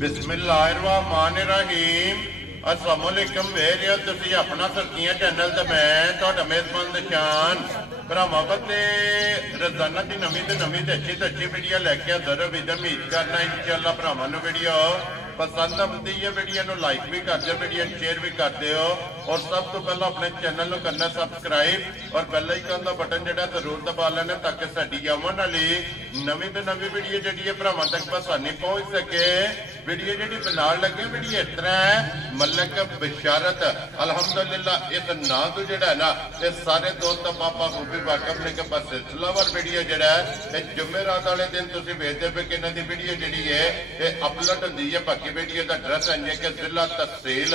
बिस्मिल्लाहिर्रहमानिर्रहीम। अस्सलाम वालेकुम वेरियो तुसी अपना सरकियां चैनल ते मैं तुहाडा मेज़बान दशान भरावां ते रोजाना दी नवीं ते अच्छी वीडियो लैके हाज़र उम्मीद करना इंशाअल्लाह भरावां नूं वीडियो पसंद आती है। वीडियो को लाइक भी कर दो, वीडियो शेयर भी कर दो और सब तो पहले अपने चैनल को करना सबसक्राइब और बेल आइकन का बटन जो जरूर दबा लेना ताकि साडी आवन वाली नवीं तो नवीं वीडियो जी भरावां तक आसानी पहुंच सके। वीडियो जी बनान लगे वीडियो इस तरह है मलक बिशारत अलहमदुलिल्लाह। इस नाम तो जोड़ा है ना ये सारे दोस्त पापा खूबी वाकफ ने कि बस सिलसिलावार वीडियो जोड़ा है जुमेरात वाले दिन तुम वेखते पे कि इन्हों की वीडियो जी है ये अपलोड होती है। बाकी वीडियो का एड्रैस है कि जिला तहसील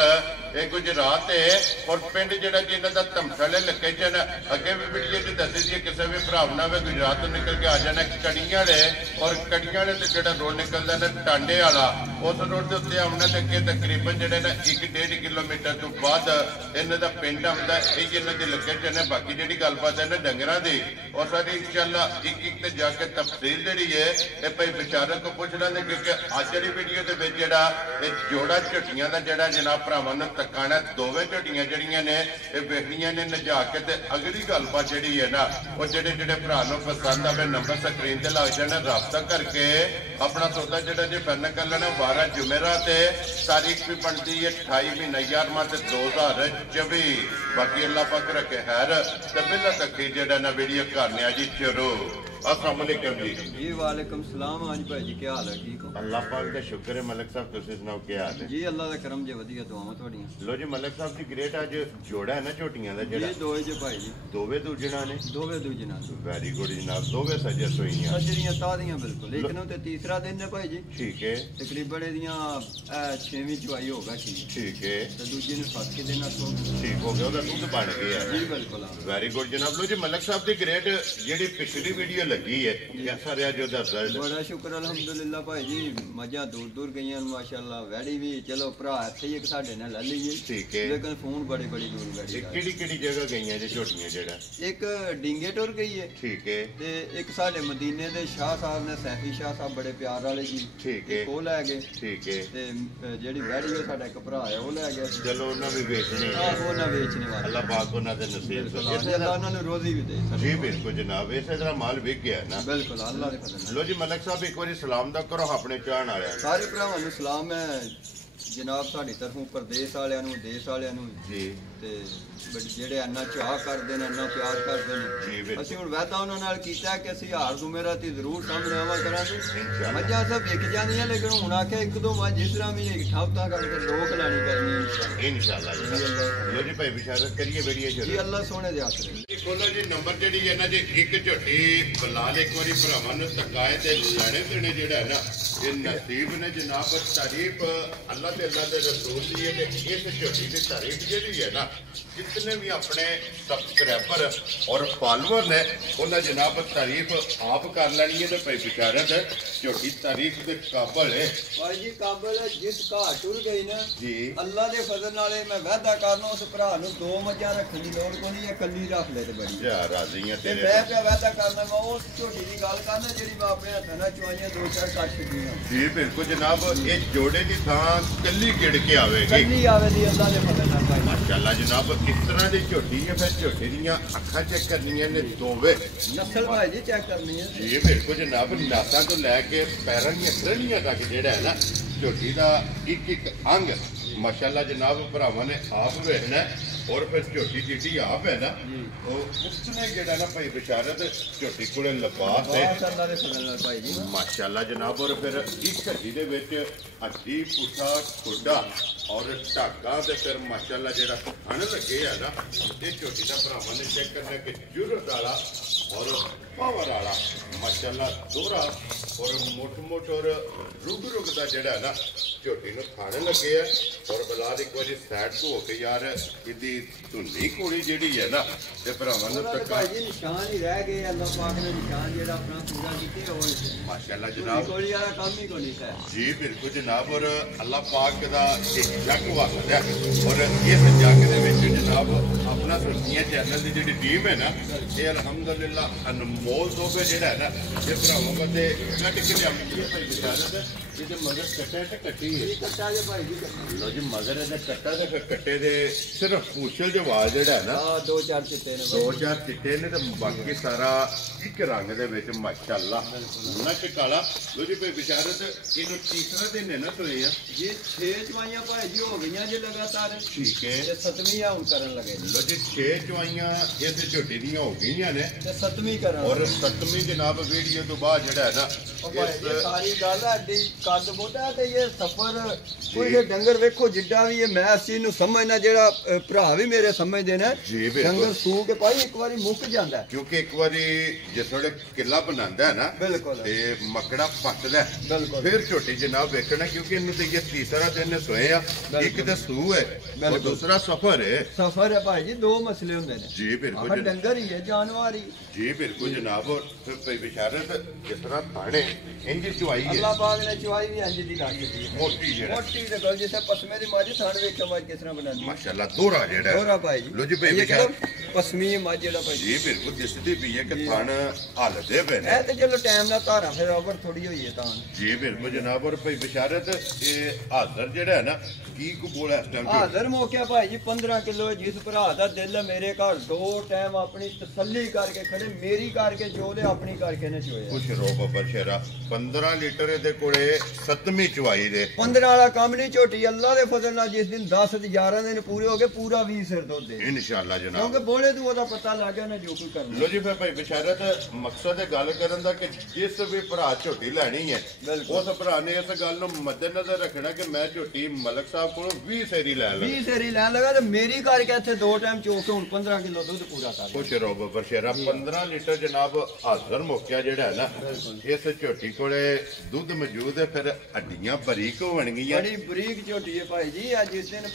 गुजरात है और पिंड जोड़ा जी इन्हों का धमसाले लोकेशन अगे भी वीडियो जी दसी दी किसी भी भरा ना वे गुजरात तो निकल के आ जाना कड़ियां वाले और कड़ियां वाले जो रोड निकलता है टांडे वाला उस रोड के उत्ते आना तो तकरीबन जो 1-1.5 किलोमीटर तो बाद इन्हों का पिंड आता है। इन्हों की लोकेशन है। बाकी जी गलबात है ना डंगर की और सारी इंशाअल्लाह एक जाके तफसील जी है ये भाई बिचारे को पूछ लेंगे क्योंकि अज जी वीडियो के जोड़ा जोड़ा झोटियां का जोड़ा जनाब भरावां नूं तकाना दोवें झोटियां जड़ियां ने वेखनियां ने नजा के अगली गलबात जी है ना वो जो भरा नूं पसंद आवे नंबर स्क्रीन से लग जाना रबता करके अपना सौदा जो जी फैन कर लेना। 12 जुमेरात तारीख भी बनती है 28 महीना 11वां 2024। बाकी अल्लाह पाक रखे खैर ते बिल्ला तक जो ना वीडियो करने जी शुरू। अस्सलाम वालेकुम जी। वालेकुम सलाम। हाँ जी भाई जी क्या हाल है? ठीक हो? अल्लाह पाक का शुक्र है। मलिक साहब तुसीं सुनाओ क्या हाल है? जी अल्लाह का करम जी वधिया दुआवां तुहाडीआं। लो जी मलिक साहब जी ग्रेट अज जोड़ा है ना झोटियां दा जेड़ा जी दोए जी भाई जी दोवे दूजना ने दोवे दूजना वेरी गुड जनाब। दोवे सजस होईयां सजरियां तादियां बिल्कुल लेकिन ते तीसरा दिन है भाई जी। ठीक है तकरीबन एदियां 6वीं चवाई होगा ठीक है ते दूजे ने 7 के दिन तो ठीक हो गया ओदा दूध बन गया जी बिल्कुल। वेरी गुड जनाब। लो जी मलिक साहब दी ग्रेट जेड़ी पिछली वीडियो लगी है कैसा रहा जो रिजल्ट? बड़ा शुक्र अल्हम्दुलिल्लाह भाई जी। मजा दूर दूर गई माशाअल्लाह वैड़ी भी चलो भरा इत्थे ही एक साडे नाल ले लीए ठीक है लेकिन फोन बड़ी बड़ी दूर वैड़ी केड़ी जगह गई जे झोटियां जेड़ा? एक डिंगे टुर गई है ठीक है ते एक साडे मदीने दे शाह साहब ने सैफी शाह साहब बड़े प्यार वाले जी ठीक है वो लै गए ठीक है ते जेड़ी वैड़ी है साडा एक भरा है वो लै गया। चलो उन्हां भी बेचनी हां वो ना बेचने वाले अल्लाह पाक उन्हां दे नसीब से अल्लाह उन्हां नु रोजी भी दे। जी बिल्कुल जनाब इसे तरह माल बिक गया ना बिल्कुल अल्लाह दे फजल। लो जी मलिक साहब एक बार सलाम दा करो अपने चाहण वाले सारे भरावां नूं सलाम है जनाब साडी तरफों प्रदेश वालियां नूं देश वालियां नूं जी ते जेड़े अन्ना चाह करदे ने अन्ना प्यार करदे ने असीं हुण वादा उन्हां नाल कीता कि असीं हार जुमेराती जरूर सामने आवा करांगे। मज्जां सब विक जांदियां लेकिन हुण आखे 1-2 मज जिस तरह भी एक हफ्ता करके रोक लानी करनी इंशाअल्लाह। लो जी भाई बिशारत करिए वीडियो जी अल्लाह सोने दे आसरे बोलो जी नंबर जेडी है ना जी एक झोटी बलाल एक बारी भरावां नूं तकाए ते लैणे देने जेड़ा है ना ये नसीब ने जनाब। तारीफ अल्लाह ते अल्लाह दे रसूल दी है कि इस झोटी की तारीफ जेडी है ना जितने भी अपने सबसक्राइबर और फॉलोअर ने उन्हें जनाब तारीफ आप कर लेनी है तो भाई बिचारत झोटी तारीफ के काबल है भाई जी काबल है। जिस घाट टुर गई ना जी अल्लाह दे फजल नाल मैं वादा करना उस भरा नूं 2 मज्जां रखण दी लोड़ कोई नहीं कल्ली रख ले ते बड़ी या राजी हैं तेरे मैं पे वादा करना मैं उस झोटी दी गल करना जेड़ी मैं अपने हत्थां नाल चुआइयां 2-4 कट चुकी हां जी बिल्कुल जनाब। ये जोड़े की थां कल्ली गिड़ के आवेगी कल्ली आवेगी अल्लाह दे फजल नाल भाई माशाअल्लाह जनाब। किस तरह की झोटी है फिर झोटी दियां अखां चेक करनियां ने दोवे नस्ल भाई जी चेक करनी है जी बिल्कुल जनाब। नासा तो लैके पैरां दी ट्रलियां तक जेड़ा है ना झोटी का एक अंग माशाअल्लाह जनाब भरावां ने आप वेखना और फिर झोटी जिहड़ी आप है ना उसने जेड़ा ना भाई बिशारत झोटी कोले लिबास है माशाअल्लाह जनाब। और फिर इस हड्डी दे विच हड्डी पुठा ठोडा और ढाका ते फिर माशाअल्लाह जेड़ा थन लगे है ना ये झोटी दा भरावां ने चेक करना कि जुरत वाला और पावर वाला माशाअल्लाह दोहरा और मुठ और रुग का जेड़ा ना झोटी नूं खाने लगे है। और बिलाल एक बार साइड तो होके यार इहदी धुंधी घोड़ी जेड़ी है ना ते भरावां नूं तक्का निशान ही रह गए अल्लाह पाक ने निशान जेड़ा अपना पूरा कीते और माशाअल्लाह जनाब घोड़ी वाला काम ही कोई है जी बिल्कुल जनाब। और अल्लाह पाक दा एक जग वसदा और इस जग दे विच जनाब अपना सुर्खियां चैनल दी जेड़ी टीम है ना ये अल्हम्दुलिल्लाह अनमोल तोहफे जेड़ा है ना ये भरावां वास्ते कट के लिया भाई इजाजत ਇਹਦੇ ਮਗਰ ਕੱਟਾ ਤੇ ਕੱਟੀ ਹੈ ਇਹ ਕੱਟਾ ਜੇ ਭਾਈ ਜੀ ਲੋ ਜੀ ਮਗਰ ਇਹਦਾ ਕੱਟਾ ਤੇ ਫਿਰ ਕੱਟੇ ਦੇ ਸਿਰਫ ਪੂਛਲ ਦੇ ਵਾਲ ਜਿਹੜਾ ਹੈ ਨਾ ਆ ਦੋ ਚਾਰ ਚਿੱਟੇ ਨੇ ਦੋ ਚਾਰ ਚਿੱਟੇ ਨੇ ਤੇ ਬਾਕੀ ਸਾਰਾ ਇੱਕ ਰੰਗ ਦੇ ਵਿੱਚ ਮਾਸ਼ਾਅੱਲਾ ਨੱਕ ਕਾਲਾ ਲੋ ਜੀ ਭਾਈ ਬਿਸ਼ਾਰਤ ਇਹਨੂੰ ਤੀਸਰਾ ਦਿਨ ਹੈ ਨਾ ਸੋਏ ਆ ਜੀ 6 ਚਵਾਈਆਂ ਭਾਈ ਜੀ ਹੋ ਗਈਆਂ ਜੇ ਲਗਾਤਾਰ ਠੀਕ ਹੈ ਤੇ 7ਵੀਂ ਆ ਹੁਣ ਕਰਨ ਲੱਗੇ ਲੋ ਜੀ 6 ਚਵਾਈਆਂ ਇਸ ਝੋਟੀ ਦੀਆਂ ਹੋ ਗਈਆਂ ਨੇ ਤੇ 7ਵੀਂ ਕਰਨ ਔਰ 7ਵੀਂ ਜਨਾਬ ਵੀਡੀਓ ਤੋਂ ਬਾਅਦ ਜਿਹੜਾ ਹੈ ਨਾ ਉਹ ਭਾਈ ਜੀ ਸਾਰੀ ਗੱਲ ਐਡੀ ਕੱਦ ਬੋਟਾ ਤੇ ਇਹ ਸਫਰ ਕੋਈ ਇਹ ਡੰਗਰ ਵੇਖੋ ਜਿੱਡਾ ਵੀ ਇਹ ਮੈਂ ਇਸ ਚੀਜ਼ ਨੂੰ ਸਮਝਣਾ ਜਿਹੜਾ ਭਰਾ ਵੀ ਮੇਰੇ ਸਮਝਦੇ ਨੇ ਜੀ ਬਿਲਕੁਲ ਡੰਗਰ ਸੂ ਕੇ ਭਾਈ ਇੱਕ ਵਾਰੀ ਮੁੱਕ ਜਾਂਦਾ ਕਿਉਂਕਿ ਇੱਕ ਵਾਰੀ ਜੇ ਥੋੜੇ ਕਿੱਲਾ ਬਣਾਉਂਦਾ ਹੈ ਨਾ ਬਿਲਕੁਲ ਤੇ ਮੱਕੜਾ ਪੱਟਦਾ ਬਿਲਕੁਲ ਫਿਰ ਝੋਟੀ ਜਨਾਬ ਵੇਖਣਾ ਕਿਉਂਕਿ ਇਹਨੂੰ ਤੇ ਇਹ ਤੀਸਰਾ ਦਿਨ ਸੋਏ ਆ ਇੱਕ ਤੇ ਸੂ ਹੈ ਔਰ ਦੂਸਰਾ ਸਫਰ ਹੈ ਸਫਰ ਹੈ ਭਾਈ ਜੀ ਦੋ ਮਸਲੇ ਹੁੰਦੇ ਨੇ ਜੀ ਬਿਲਕੁਲ ਆਹ ਡੰਗਰ ਹੀ ਹੈ ਜਾਨਵਰ ਹੀ ਜੀ ਬਿਲਕੁਲ ਜਨਾਬ ਔਰ ਫਿਰ ਭਾਈ ਬਿਸ਼ਾਰਤ ਜਿਸ ਤਰ੍ਹਾਂ ਥਾਣੇ ਇੰਜ ਚੁਆਈ ਹੈ ਅੱਲਾਹ ਪਾਕ ਨੇ ਚੁਆਈ ਵੀ ਇੰਜ ਦੀ ਕਰ ਦਿੱਤੀ ਹੈ ਮੋਟੀ ਜਿਹੜਾ ਮੋਟੀ ਦੇ ਕੋਲ ਜਿਵੇਂ ਪਸਮੇ ਦੀ ਮਾਜੀ ਥਾਣ ਵੇਖੋ ਮਾਜ ਕਿਸ ਤਰ੍ਹਾਂ ਬਣਾਉਂਦੀ ਮਾਸ਼ਾਅੱਲਾ ਦੋਰਾ ਜਿਹੜਾ ਹੈ। ਦੋਰਾ ਭਾਈ ਜੀ ਲੋ ਜੀ ਭਾਈ ਇਹ ਬਿਸ਼ਾਰਤ ਪਸਮੀ ਮਾਜ ਜਿਹੜਾ ਭਾਈ ਜੀ ਬਿਲਕੁਲ ਦਿਸਦੀ ਵੀ ਹੈ ਕਿ ਥਾਣ ਹਲਦੇ ਪਏ ਨੇ ਇਹ ਤੇ ਚਲੋ ਟਾਈਮ ਨਾਲ ਧਾਰਾਂ ਫਿਰ ਓਵਰ ਥੋੜੀ ਹੋਈ ਹੈ ਤਾਂ ਜੀ ਬਿਲਕੁਲ ਜਨਾਬ ਔਰ ਭਾਈ ਬਿਸ਼ਾਰਤ ਇਹ ਹਾਜ਼ਰ ਜਿਹੜਾ ਹੈ ਨਾ ਕੀ ਕੋ ਬੋਲਾ ਇਸ ਟਾਈਮ ਹਾਜ਼ਰ ਮੌਕਿਆ ਭਾਈ ਜੀ 15 ਕਿਲੋ ਜਿਸ ਭਰਾ ਦਾ ਦਿਲ ਹੈ ਮੇਰੇ ਘਰ ਦੋ ਟਾਈਮ ਆਪਣੀ ਤਸੱਲੀ ਕਰਕੇ ਖੜੇ ਮੇਰੀ ਕਰਕੇ ਚੋਲੇ ਆਪਣੀ ਕਰਕੇ ਨੇ ਚੋਏ ਕੁਛ ਰੋ ਬੱਬਰ ਸ਼ੇਰਾ 15 ਲੀਟਰ ਇਹਦੇ ਕੋਲੇ 7ਵੀਂ ਚਵਾਈ ਦੇ 15 ਵਾਲਾ ਕੰਮ ਨਹੀਂ ਝੋਟੀ ਅੱਲਾ ਦੇ ਫਜ਼ਲ ਨਾਲ ਜਿਸ ਦਿਨ 10 ਤੇ 11 ਦਿਨ ਪੂਰੇ ਹੋ ਗਏ ਪੂਰਾ 20 ਸਿਰ ਦੁੱਧ ਦੇ ਇਨਸ਼ਾਅੱਲਾ ਜਨਾਬ ਕਿਉਂਕਿ ਬੋਲੇ ਤੋਂ ਉਹਦਾ ਪਤਾ ਲੱਗ ਗਿਆ ਨਾ ਜੋ ਕੋਈ ਕਰਨਾ ਲੋ ਜੀ ਫਿਰ ਭਾਈ ਬਿਸ਼ਾਰਤ ਮਕਸਦ ਹੈ ਗੱਲ ਕਰਨ ਦਾ ਕਿ ਜਿਸ ਵੀ ਭਰਾ ਝੋਟੀ ਲੈਣੀ ਹੈ ਉਸ ਭਰਾ ਨੇ ਇਸ ਗੱਲ ਨੂੰ ਮੱਦੇਨਜ਼ਰ ਰੱਖਣਾ ਕਿ ਮੈਂ ਝੋਟੀ ਮਲਕ ਸਾਹਿਬ ਕੋਲੋਂ 20 ਸੇਰੀ ਲੈ ਲਾਂ 20 ਸੇਰੀ ਲੈਣ ਲਗਾ ਤੇ ਮੇਰੀ ਕਰਕੇ ਇੱਥੇ ਦੋ ਟਾਈਮ ਚੋਕ ਕੇ ਹੁਣ 15 ਕਿਲੋ ਦੁੱਧ ਪੂਰਾ ਕਰ ਕੁਛ ਰੋ ਬੱਬਰ ਸ਼ੇਰਾ 15 ਲੀਟਰ ਜਨਾਬ ਹਾਜ਼ਰ ਮੌਕਿਆ ਜਿਹੜਾ ਹੈ ਨਾ ਇਸ ਝੋਟੀ ਕੋਲੇ ਦੁੱਧ ਮੌਜੂਦ ਹੈ ਫਿਰ ਹੱਡੀਆਂ ਬਰੀਕ ਹੋਣਗੀਆਂ ਬੜੀ ਬਰੀਕ ਝੋਟੀ ਹੈ ਭਾਈ ਜੀ ਅੱਜ ਇਸ ਦਿਨ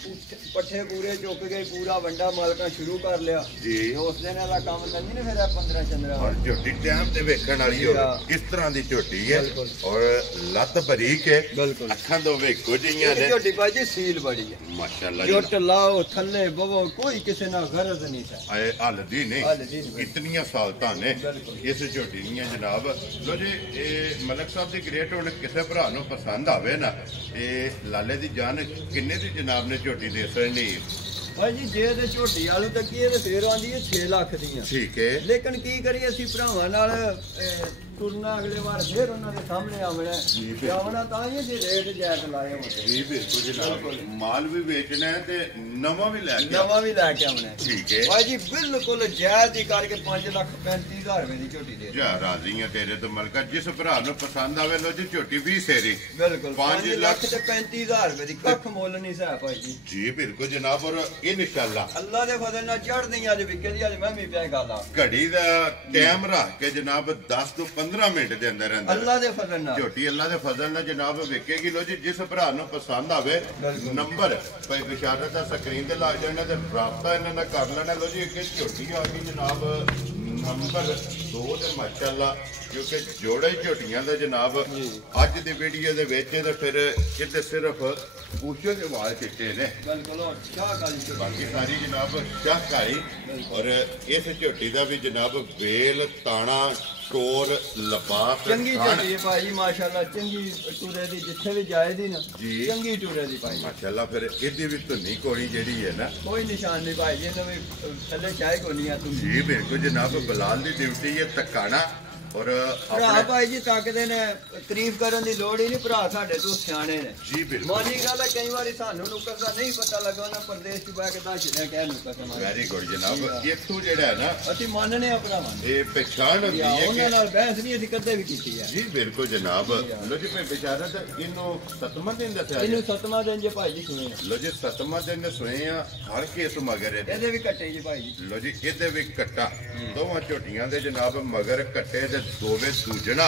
ਪੱਠੇ ਪੂਰੇ ਚੁੱਕ ਗਏ ਪੂਰਾ ਵੰਡਾ ਮਾਲਕਾਂ ਸ਼ੁਰੂ ਕਰ ਲਿਆ ਜੀ ਉਸ ਦਿਨ ਇਹਦਾ ਕੰਮ ਨਹੀਂ ਨੇ ਫਿਰ 15 ਚੰਦਰਾ ਔਰ ਝੋਟੀ ਟਾਈਮ ਤੇ ਵੇਖਣ ਵਾਲੀ ਹੋਵੇ ਇਸ ਤਰ੍ਹਾਂ ਦੀ ਝੋਟੀ ਹੈ ਔਰ ਲੱਤ ਬਰੀਕ ਹੈ ਬਿਲਕੁਲ ਅੱਖਾਂ ਤੋਂ ਵੇਖੋ ਜਿਹੀਆਂ ਨੇ ਝੋਟੀ ਭਾਈ ਜੀ ਸੀਲ ਬੜੀ ਹੈ ਮਾਸ਼ਾਅੱਲਾ ਜੁੱਟ ਲਾਓ ਥੱਲੇ ਬਵੋ ਕੋਈ ਕਿਸੇ ਨਾਲ ਗਰਜ਼ ਨਹੀਂ ਹੈ ਆਏ ਹਲਦੀ ਨਹੀਂ ਇਤਨੀਆਂ ਸਾਲਤਾਂ ਨੇ ਇਸ ਝੋਟੀ ਦੀਆਂ ਜਨਾਬ ਲੋ ਜੀ ਇਹ ਮਲਕ ਸਾਹਿਬ ਦੀ ਗ੍ਰੇਟ ਹੁਣ ਕਿਸੇ ਭਰਾ ਨੂੰ ਪਸੰਦ ਆਵੇ ਨਾ ਇਹ ਲਾਲੇ ਦੀ ਜਾਨ ਕਿੰਨੇ ਦੀ ਜਨਾਬ ਨੇ ਝੋਟੀ ਦੇ ਸਕਣੀ ਭਾਈ ਜੀ ਜੇ ਤੇ ਝੋਟੀ ਵਾਲੂ ਤੱਕੀ ਇਹ ਤੇ ਫੇਰ ਆਂਦੀ ਹੈ 6 ਲੱਖ ਦੀਆਂ ਠੀਕ ਹੈ ਲੇਕਿਨ ਕੀ ਕਰੀਏ ਅਸੀਂ ਭਰਾਵਾਂ ਨਾਲ ਤੁਰਨਾ ਅਗਲੇ ਵਾਰ ਫੇਰ ਉਹਨਾਂ ਦੇ ਸਾਹਮਣੇ ਆਵਣਾ ਤਾਂ ਹੀ ਜੇ ਰੇਟ ਜਾਇਜ਼ ਲਾਏ ਹੁੰਦੇ ਜੀ ਬਿਲਕੁਲ ਜਨਾਬ ਮਾਲ ਵੀ ਵੇਚਣਾ ਹੈ ਤੇ ਨਵਾਂ ਵੀ ਲੈ ਕੇ ਆਉਣਾ ਠੀਕ ਹੈ ਭਾਈ ਜੀ ਬਿਲਕੁਲ ਜਾਇਜ਼ ਹੀ ਕਰਕੇ 5,35,000 ਰੁਪਏ ਦੀ ਝੋਟੀ ਦੇ ਜਾ ਰਾਜ਼ੀ ਆ ਤੇਰੇ ਤੋਂ ਮਲਕਾ ਜਿਸ ਭਰਾ ਨੂੰ ਪਸੰਦ ਆਵੇ ਲੋ ਜੀ ਝੋਟੀ 20 ਸੇਰੀ ਬਿਲਕੁਲ 5 ਲੱਖ ਤੇ 35,000 ਰੁਪਏ ਦੀ ਕੱਖ ਮੁੱਲ ਨਹੀਂ ਸਾ ਭਾਈ ਜੀ ਜੀ ਬਿਲਕੁਲ ਜਨਾਬ ਔਰ ਇਨਸ਼ਾਅੱਲਾ ਅੱਲਾ ਦੇ ਫਜ਼ਲ ਨਾਲ ਚੜ੍ਹਦੀਆਂ ਅੱਜ ਵਿਕੇ ਦੀ ਅੱਜ ਮੈਂ ਵੀ ਪਿਆ ਗੱਲ ਆ ਘੜੀ ਦਾ ਟਾਈਮ ਰੱਖ ਕੇ ਜਨਾਬ 10 ਤੋਂ 15 ਮਿੰਟ ਦੇ ਅੰਦਰ ਅੱਲਾ ਦੇ ਫਜ਼ਲ ਨਾਲ ਝੋਟੀ ਅੱਲਾ ਦੇ ਫਜ਼ਲ ਨਾਲ ਜਨਾਬ ਵੇਖੇਗੀ ਲੋ ਜੀ ਜਿਸ ਭਰਾ ਨੂੰ ਪਸੰਦ ਆਵੇ ਨੰਬਰ ਭਾਈ ਬਿਸ਼ਾਰਤ ਦਾ ਸਕਰੀਨ ਤੇ ਲੱਗ ਜਾਣਾ ਤੇ ਰਾਬਤਾ ਇਹਨਾਂ ਨਾਲ ਕਰ ਲੈਣਾ ਲੋ ਜੀ ਇੱਕ ਝੋਟੀ ਆ ਗਈ ਜਨਾਬ ਨੰਬਰ 2 ਤੇ ਮਾਸ਼ਾਅੱਲਾ ਕਿਉਂਕਿ ਜੋੜੇ ਝੋਟੀਆਂ ਦਾ ਜਨਾਬ ਅੱਜ ਦੀ ਵੀਡੀਓ ਦੇ ਵਿੱਚ ਤੇ ਫਿਰ ਕਿਤੇ ਸਿਰਫ ਪੂਛੋ ਦੇ ਵਾਲ ਚਿੱਟੇ ਨੇ ਬਿਲਕੁਲ ਸ਼ਾਹ ਕਾਲੀ ਬਾਕੀ ਸਾਰੀ ਜਨਾਬ ਸ਼ਾਹਕਾਰੀ ਔਰ ਇਸ ਝੋਟੀ ਦਾ ਵੀ ਜਨਾਬ ਵੇਲ ਤਾਣਾ ਟੋਰ ਲਬਾਸ ਚੰਗੀ ਝੋਟੀ ਹੈ ਭਾਈ ਮਾਸ਼ਾਅੱਲਾ ਚੰਗੀ ਟੂਰੇ ਦੀ ਜਿੱਥੇ ਵੀ ਜਾਏ ਦੀ ਨਾ ਚੰਗੀ ਟੂਰੇ ਦੀ ਭਾਈ ਮਾਸ਼ਾਅੱਲਾ ਫਿਰ ਇਹਦੀ ਵੀ ਧੁੰਨੀ ਕੋਣੀ ਜਿਹੜੀ ਹੈ ਨਾ ਕੋਈ ਨਿਸ਼ਾਨ ਨਹੀਂ ਭਾਈ ਜੀ ਇਹਨੂੰ ਵੀ ਥੱਲੇ ਚਾਹੇ ਕੋ ਨਹੀਂ ਆ ਤੂੰ ਜੀ ਬਿਲਕੁਲ ਜਨਾਬ ਬਲਾਲ ਦੀ ਡਿਊਟੀ ਹੈ ਤਕਾਣਾ ਔਰ ਭਰਾ ਭਾਈ ਜੀ ਤਾਕਦੇ ਨੇ ਤਾਰੀਫ ਕਰਨ ਦੀ ਲੋੜ ਹੀ ਨਹੀਂ ਭਰਾ ਸਾਡੇ ਤੋਂ ਸਿਆਣੇ ਨੇ ਜੀ ਬਿਲਕੁਲ ਮਾਨੀ ਗੱਲ ਹੈ ਕਈ ਵਾਰੀ ਸਾਨੂੰ ਨੁਕਰ ਦਾ ਨਹੀਂ ਪਤਾ ਲੱਗਾ ਨਾ ਪ੍ਰਦੇਸ਼ ਚ ਬੈ ਕੇ ਤਾਂ ਛਿੜਿਆ ਕਹਿ ਨੁਕਰ ਸਮਾਂ ਵੈਰੀ ਗੁੱਡ ਜਨਾਬ ਇੱਥੋਂ ਜਿਹੜਾ ਹੈ ਨਾ ਅਸੀਂ ਮੰਨਨੇ ਆ ਭਰਾਵਾਂ ਇਹ ਪਛਾਣ ਹੁੰਦੀ ਹੈ ਉਹਨਾਂ ਨਾਲ ਬਹਿਸ ਨਹੀਂ ਅਸੀਂ ਕਦੇ ਵੀ ਕੀਤੀ ਹੈ ਜੀ ਬਿਲਕੁਲ ਜਨਾਬ ਲੋ ਜੀ ਭਾਈ ਬਿਸ਼ਾਰਤ ਇਹਨੂੰ 7ਵਾਂ ਦਿਨ ਦੱਸਿਆ ਇਹਨੂੰ 7ਵਾਂ ਦਿਨ ਜੇ ਭਾਈ ਜੀ ਸੁਣੇ ਲੋ ਜੀ 7ਵਾਂ ਦਿਨ ਸੋਏ ਆ ਹਰ ਕੇਸ ਮਗਰ ਇਹਦੇ ਵੀ ਕੱਟੇ ਜੀ ਭਾਈ ਜੀ ਲੋ ਜੀ ਇਹਦੇ ਵੀ ਕੱਟਾ ਦੋਵਾਂ ਝੋਟੀਆਂ ਦੇ ਜਨਾਬ ਮਗਰ ਕੱਟੇ ਤੇ ਦੋਵੇਂ ਦੂਜਣਾ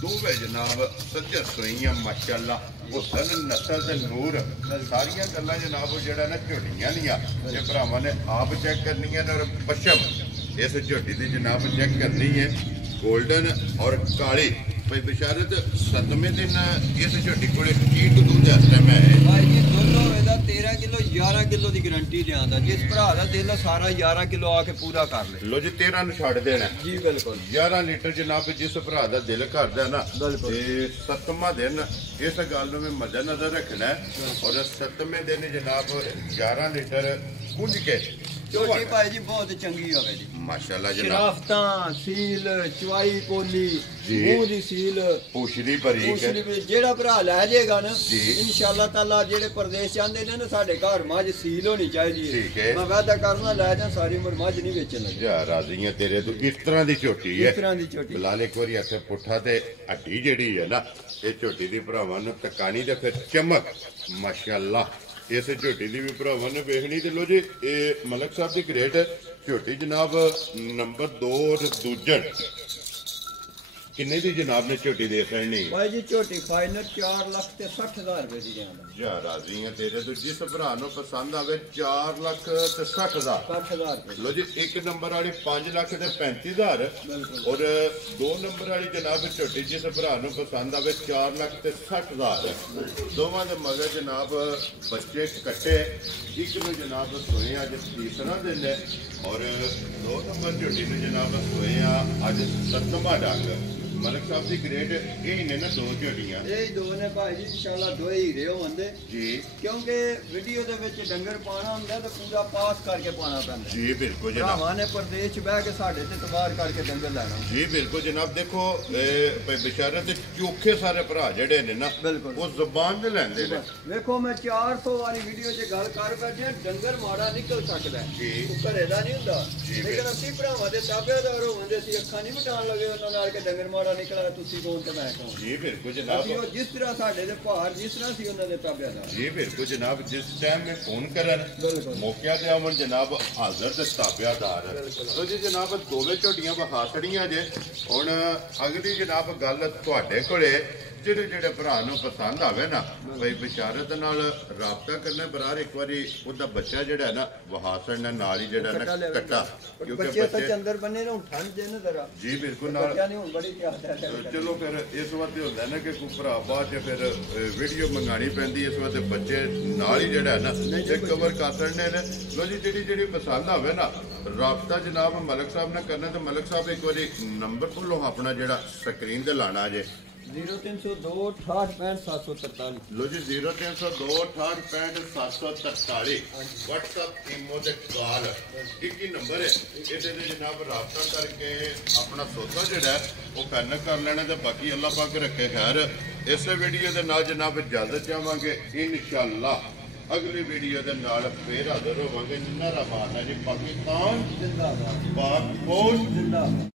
ਦੋਵੇਂ ਜਨਾਬ ਸੱਜਰ ਸੋਈਆਂ ਮਾਸ਼ਾਅੱਲਾ ਉਹ ਸਨ ਨਸਲ ਤੇ ਨੂਰ ਸਾਰੀਆਂ ਗੱਲਾਂ ਜਨਾਬ ਜਿਹੜਾ ਨਾ ਝੋਟੀਆਂ ਦੀਆਂ ਇਹ ਭਰਾਵਾਂ ਨੇ ਆਪ ਚੈੱਕ ਕਰਨੀਆਂ ਨੇ ਔਰ ਪਸ਼ਮ ਇਸ ਝੋਟੀ ਦੀ ਜਨਾਬ ਚੈੱਕ ਕਰਨੀ ਹੈ 골ਡਨ ਔਰ ਕਾਲੀ ਭਾਈ ਬਿਸ਼ਾਰਤ 7ਵੇਂ ਦਿਨ ਇਸ ਝੋਟੀ ਕੋਲੇ ਕੀ ਦੁੱਧ ਇਸ ਟਾਈਮ ਹੈ ਭਾਈ ਜੀ ਦੋਨੋਂ ਇਹਦਾ 13 ਕਿਲੋ 11 ਕਿਲੋ ਦੀ ਗਾਰੰਟੀ ਲਿਆਂਦਾ। ਜਿਸ ਭਰਾ ਦਾ ਦਿਲ ਸਾਰਾ 11 ਕਿਲੋ ਆ ਕੇ ਪੂਰਾ ਕਰ ਲੈ। ਲੋ ਜੀ 13 ਨੂੰ ਛੱਡ ਦੇਣਾ ਜੀ ਬਿਲਕੁਲ 11 ਲੀਟਰ ਜਨਾਬ। ਜਿਸ ਭਰਾ ਦਾ ਦਿਲ ਕਰਦਾ ਨਾ ਤੇ 7ਵਾਂ ਦਿਨ ਇਸ ਗੱਲ ਨੂੰ ਮੈਂ ਮੱਦੇਨਜ਼ਰ ਰੱਖਣਾ ਔਰ 7ਵੇਂ ਦਿਨ ਜਨਾਬ 11 ਲੀਟਰ ਕੁੰਝ ਕੇ ਝੋਟੀ ਭਾਈ ਜੀ ਬਹੁਤ ਚੰਗੀ ਹੋਵੇ ਜੀ ਮਾਸ਼ਾਅੱਲਾ ਜਨਾਬ। ਸ਼ਰਾਫਤਾਂ ਸੀਲ ਚਵਾਈ ਪੋਲੀ ਮੂੰਹ ਦੀ ਸੀਲ ਪੁੱਛਦੀ ਬਰੀਕ ਜਿਹੜਾ ਭਰਾ ਲੈ ਜਾਏਗਾ ਨਾ ਇਨਸ਼ਾਅੱਲਾ ਤਾਲਾ ਜਿਹੜੇ ਪ੍ਰਦੇਸ਼ ਜਾਂਦੇ ਨੇ ਨਾ ਸਾਡੇ ਘਰ ਮੱਝ ਸੀਲ ਹੋਣੀ ਚਾਹੀਦੀ ਹੈ। ਮੈਂ ਵਾਅਦਾ ਕਰਨਾ ਲੈ ਜਾ ਸਾਰੀ ਉਮਰ ਮੱਝ ਨਹੀਂ ਵੇਚਣ ਲੱਗਾ। ਯਾ ਰਾਜ਼ੀਆਂ ਤੇਰੇ ਤੋਂ ਇਸ ਤਰ੍ਹਾਂ ਦੀ ਝੋਟੀ ਹੈ। ਇਸ ਤਰ੍ਹਾਂ ਦੀ ਝੋਟੀ ਬਿਲਾਲ ਇੱਕ ਵਾਰੀ ਇੱਥੇ ਪੁੱਠਾ ਤੇ ਹੱਡੀ ਜਿਹੜੀ ਹੈ ਨਾ ਇਹ ਝੋਟੀ ਦੀ ਭਰਾਵਾਂ ਨੂੰ ਤਕਾਣੀ ਤੇ ਫਿਰ ਚਮਕ ਮਾਸ਼ਾਅੱਲਾ ਇਸ ਝੋਟੀ ਦੀ ਵੀ ਭਰਾਵਾਂ ਨੇ ਵੇਖਣੀ। ਤੇ ਲੋ ਜੀ ਇਹ ਮਲਕ ਸਾਹਿਬ ਦੀ ਗ੍ਰੇਟ ਝੋਟੀ ਜਨਾਬ ਨੰਬਰ 2 ਦੂਜਣ ਕਿੰਨੇ ਦੀ ਜਨਾਬ ਨੇ ਝੋਟੀ ਦੇ ਸਕਣੀ ਭਾਈ ਜੀ? ਝੋਟੀ ਫਾਈਨਲ 4,60,000 ਰੁਪਏ ਦੀ ਦੇਵਾਂਗਾ। ਯਾ ਰਾਜ਼ੀ ਆ ਤੇਰੇ ਤੋਂ। ਜਿਸ ਭਰਾ ਨੂੰ ਪਸੰਦ ਆਵੇ 4,60,000 ਰੁਪਏ। ਲੋ ਜੀ ਇੱਕ ਨੰਬਰ ਵਾਲੀ 5,35,000 ਔਰ 2 ਨੰਬਰ ਵਾਲੀ ਜਨਾਬ ਝੋਟੀ ਜਿਸ ਭਰਾ ਨੂੰ ਪਸੰਦ ਆਵੇ 4,60,000। ਦੋਵਾਂ ਦੇ ਮਗਰ ਜਨਾਬ ਬੱਚੇ ਕੱਟੇ। ਇੱਕ ਨੂੰ ਜਨਾਬ ਸੋਏ ਅੱਜ ਤੀਸਰਾ ਦਿਨ ਹੈ ਔਰ 2 ਨੰਬਰ ਝੋਟੀ ਨੂੰ ਜਨਾਬ ਸੋਏ ਅੱਜ 7ਵਾਂ ਡੰਗ। ਮਲਕ ਸਾਹਿਬ ਦੀ ਗ੍ਰੇਡ ਇਹ ਨੇ ਨਾ 2 ਝੋਟੀਆਂ ਇਹ 2 ਨੇ ਭਾਈ ਜੀ ਇਨਸ਼ਾਅੱਲਾ 2 ਹੀਰੇ ਹੋਣਦੇ ਜੀ। ਕਿਉਂਕਿ ਵੀਡੀਓ ਦੇ ਵਿੱਚ ਡੰਗਰ ਪਾਣਾ ਹੁੰਦਾ ਤਾਂ ਪੂਰਾ ਪਾਸ ਕਰਕੇ ਪਾਣਾ ਪੈਂਦਾ ਜੀ ਬਿਲਕੁਲ ਜਨਾਬ। ਭਰਾਵਾਂ ਨੇ ਪ੍ਰਦੇਸ਼ 'ਚ ਬਹਿ ਕੇ ਸਾਡੇ ਤੇ ਤਬਾਰ ਕਰਕੇ ਡੰਗਰ ਲੈਣਾ ਜੀ ਬਿਲਕੁਲ ਜਨਾਬ। ਦੇਖੋ ਬਿਸ਼ਾਰਤ ਦੇ ਚੋਖੇ ਸਾਰੇ ਭਰਾ ਜਿਹੜੇ ਨੇ ਨਾ ਉਹ ਜ਼ੁਬਾਨ ਤੇ ਲੈਂਦੇ ਨੇ। ਵੇਖੋ ਮੈਂ 400 ਵਾਲੀ ਵੀਡੀਓ 'ਚ ਗੱਲ ਕਰ ਬੈਠਿਆ ਡੰਗਰ ਮਾੜਾ ਨਿਕਲ ਸਕਦਾ ਜੀ ਘਰੇ ਦਾ ਨਹੀਂ ਹੁੰਦਾ ਲੇਕਿਨ ਅਸੀਂ ਭਰਾਵਾਂ ਦੇ ਤਾਬੇਦਾਰ ਹੋਵਾਂਗੇ ਅਸੀਂ ਅੱਖਾਂ ਨਹੀਂ ਮਿਟਾਉਣ ਲੱਗੇ ਉਹਨਾਂ ਨਾਲ ਕਿ ਡੰਗਰ ਮਾੜਾ ਨਿਕਲਾ ਤੁਸੀਂ ਕੌਣ ਤੇ ਮੈਂ ਕੌਣ। ਜੀ ਬਿਲਕੁਲ ਜਨਾਬ। ਅਸੀਂ ਉਹ ਜਿਸ ਤਰ੍ਹਾਂ ਸਾਡੇ ਦੇ ਭਾਰ ਜਿਸ ਤਰ੍ਹਾਂ ਸੀ ਉਹਨਾਂ ਦੇ ਤਾਬੇਦਾਰ। ਜੀ ਬਿਲਕੁਲ ਜਨਾਬ। ਜਿਸ ਟਾਈਮ ਮੈਂ ਫੋਨ ਕਰਨ ਮੌਕਿਆਂ ਤੇ ਆਵਣ ਜਨਾਬ ਹਾਜ਼ਰ ਤੇ ਤਾਬੇਦਾਰ। ਸੋ ਜੀ ਜਨਾਬ ਦੋਵੇਂ ਝੋਟੀਆਂ ਬਹਾਸੜੀਆਂ ਜੇ। ਹੁਣ ਅਗਲੀ ਜਨਾਬ ਗੱਲ ਤੁਹਾਡੇ ਕੋਲੇ ਜਿਹੜੇ ਭਰਾ ਨੂੰ ਪਸੰਦ ਆਵੇ ਨਾ ਬਈ ਬਿਸ਼ਾਰਤ ਨਾਲ ਰਾਬਤਾ ਕਰਨਾ ਬਰਾਰ ਇੱਕ ਵਾਰੀ ਉਹਦਾ ਬੱਚਾ ਜਿਹੜਾ ਨਾ ਵਹਾਸਣ ਨਾਲ ਹੀ ਜਿਹੜਾ ਨਾ ਕੱਟਾ ਕਿਉਂਕਿ ਬੱਚੇ ਅੰਦਰ ਬੰਨੇ ਨੂੰ ਠੰਡ ਦੇ ਨਾ ਜ਼ਰਾ। ਜੀ ਬਿਲਕੁਲ ਨਾਲ ਬੱਚਾ ਨਹੀਂ ਹੁਣ ਬੜੀ ਪਿਆਸ ਹੈ। ਚਲੋ ਫਿਰ ਇਸ ਵਾਰ ਹੁੰਦਾ ਨਾ ਕਿ ਕੋਈ ਭਰਾ ਬਾਅਦ ਚ ਫਿਰ ਵੀਡੀਓ ਮੰਗਾਣੀ ਪੈਂਦੀ ਇਸ ਵਾਰ ਬੱਚੇ ਨਾਲ ਹੀ ਜਿਹੜਾ ਨਾ ਇਹ ਕਵਰ ਕਰ ਸਕਦੇ ਨੇ। ਲੋ ਜੀ ਜਿਹੜੀ ਪਸੰਦ ਆਵੇ ਨਾ ਰਾਬਤਾ ਜਨਾਬ ਮਲਕ ਸਾਹਿਬ ਨਾਲ ਕਰਨਾ ਤੇ ਮਲਕ ਸਾਹਿਬ ਇੱਕ ਵਾਰੀ ਨੰਬਰ ਭੁੱਲੋ ਆਪਣਾ ਜਿਹੜਾ ਸਕਰੀਨ ਤੇ ਲਾਣਾ ਜੇ 0302 68 743। ਲੋ ਜੀ 0302 68 743 WhatsApp ਈਮੋ ਤੇ ਕਾਲ ਇੱਕ ਹੀ ਨੰਬਰ ਹੈ। ਇਹਦੇ ਤੇ ਜਨਾਬ ਰਾਬਤਾ ਕਰਕੇ ਆਪਣਾ ਸੌਦਾ ਜਿਹੜਾ ਉਹ ਫਾਈਨਲ ਕਰ ਲੈਣਾ ਤੇ ਬਾਕੀ ਅੱਲਾਹ ਪਾਕ ਰੱਖੇ ਖੈਰ। ਇਸੇ ਵੀਡੀਓ ਦੇ ਨਾਲ ਜਨਾਬ ਇਜਾਜ਼ਤ ਚਾਹਾਂਗੇ ਇਨਸ਼ਾਅੱਲਾ। ਅਗਲੀ ਵੀਡੀਓ ਦੇ ਨਾਲ ਫੇਰ ਹਾਜ਼ਰ ਹੋਵਾਂਗੇ। ਜਿੰਨਾ ਰਮਾਨ ਹੈ ਜੀ ਪਾਕਿਸਤਾਨ ਜਿੰਦਾਬਾਦ ਪਾਕ ਫੌਜ ਜਿੰਦਾਬਾਦ।